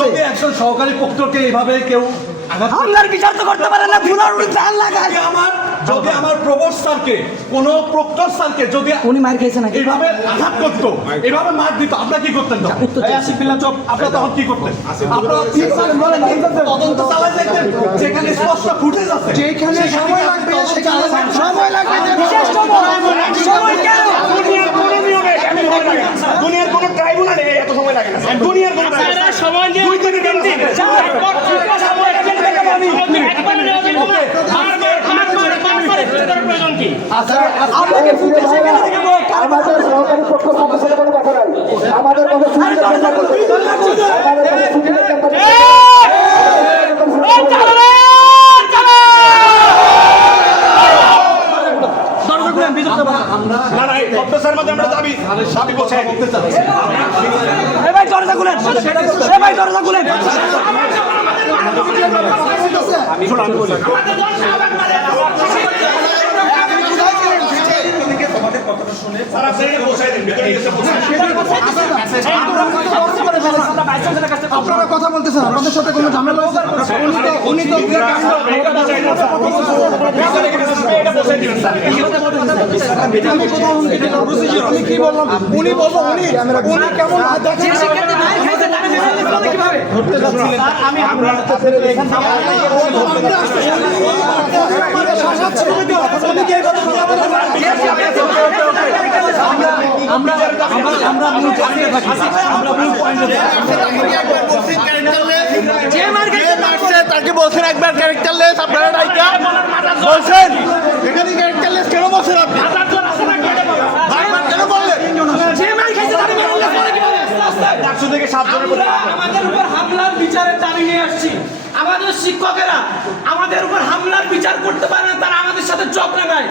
যদি একজন সহকারী পক্ষকে এইভাবে কেউ হামলার বিচার তো করতে পারে না, ফুলার প্রাণ লাগায়। যদি আমার প্রভোস্ট স্যারকে কোনো প্রক্টর স্যারকে যদি উনি মার খেয়েছে নাকি? এইভাবে আঘাত করতো, এইভাবে মার দিত, আপনারা কি করতেন? আপনারা তখন কি করতেন? আপনারা ঠিক বলেন, তদন্ত চালায় যাইতেন যেখানে স্পষ্ট ফুটেজ আছে, যেখানে সময় লাগবে সেখানে সময় লাগবে। সময় কেন? দুনিয়ার কোনো ট্রাইব্যুনালে এত সময় লাগে না। দুনিয়ার কোনো সময় দিয়ে 2 থেকে 3 দিন প্রয়োজন কি? আমাকে ফুটে সেখানে থেকে বল। আমাদের সহকারী পক্ষ সদস্যের কোনো কথা নাই, আমাদের কথা শুনতে ভাই দরজা খুলেন, ভাই দরজা খুলেন। আপনারা কথা বলতেছেন, আপনাদের সাথে কোনো ঝামেলা হয়েছে? উনি তো আমি কি বললাম? উনি বলবো উনি কেমন তাকে বলছেন একবার ক্যারেক্টারলেস, আপনারা রাইকা বলছেন এখানে ক্যারেক্টারলেস কেন বলছেন আপনি? কেন বললেন? আমাদের উপর হামলার বিচারের দাবি নিয়ে আসছি। আমাদের শিক্ষকেরা আমাদের উপর হামলার বিচার করতে পারে না, তারা আমাদের সাথে চোখ লাগায়।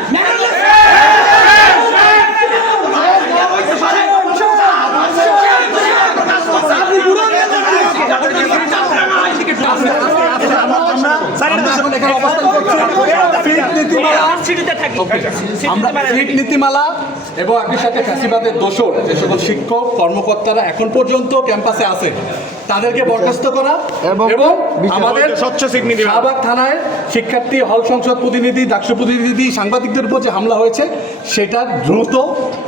আমরা ফিট নীতিমালা এবং একই সাথে ফ্যাসিবাদের দোষর যে সকল শিক্ষক কর্মকর্তারা এখন পর্যন্ত ক্যাম্পাসে আছে তাদেরকে বরখাস্ত করা এবং আমাদের শাহবাগ থানায় শিক্ষার্থী হল সংসদ প্রতিনিধি, ডাকসু প্রতিনিধি, সাংবাদিকদের উপর যে হামলা হয়েছে সেটার দ্রুত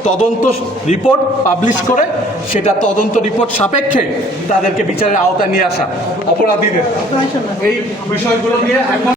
তদন্ত রিপোর্ট পাবলিশ করে সেটা তদন্ত রিপোর্ট সাপেক্ষে তাদেরকে বিচারের আওতায় নিয়ে আসা, অপরাধীদের এই বিষয়গুলো নিয়ে এখন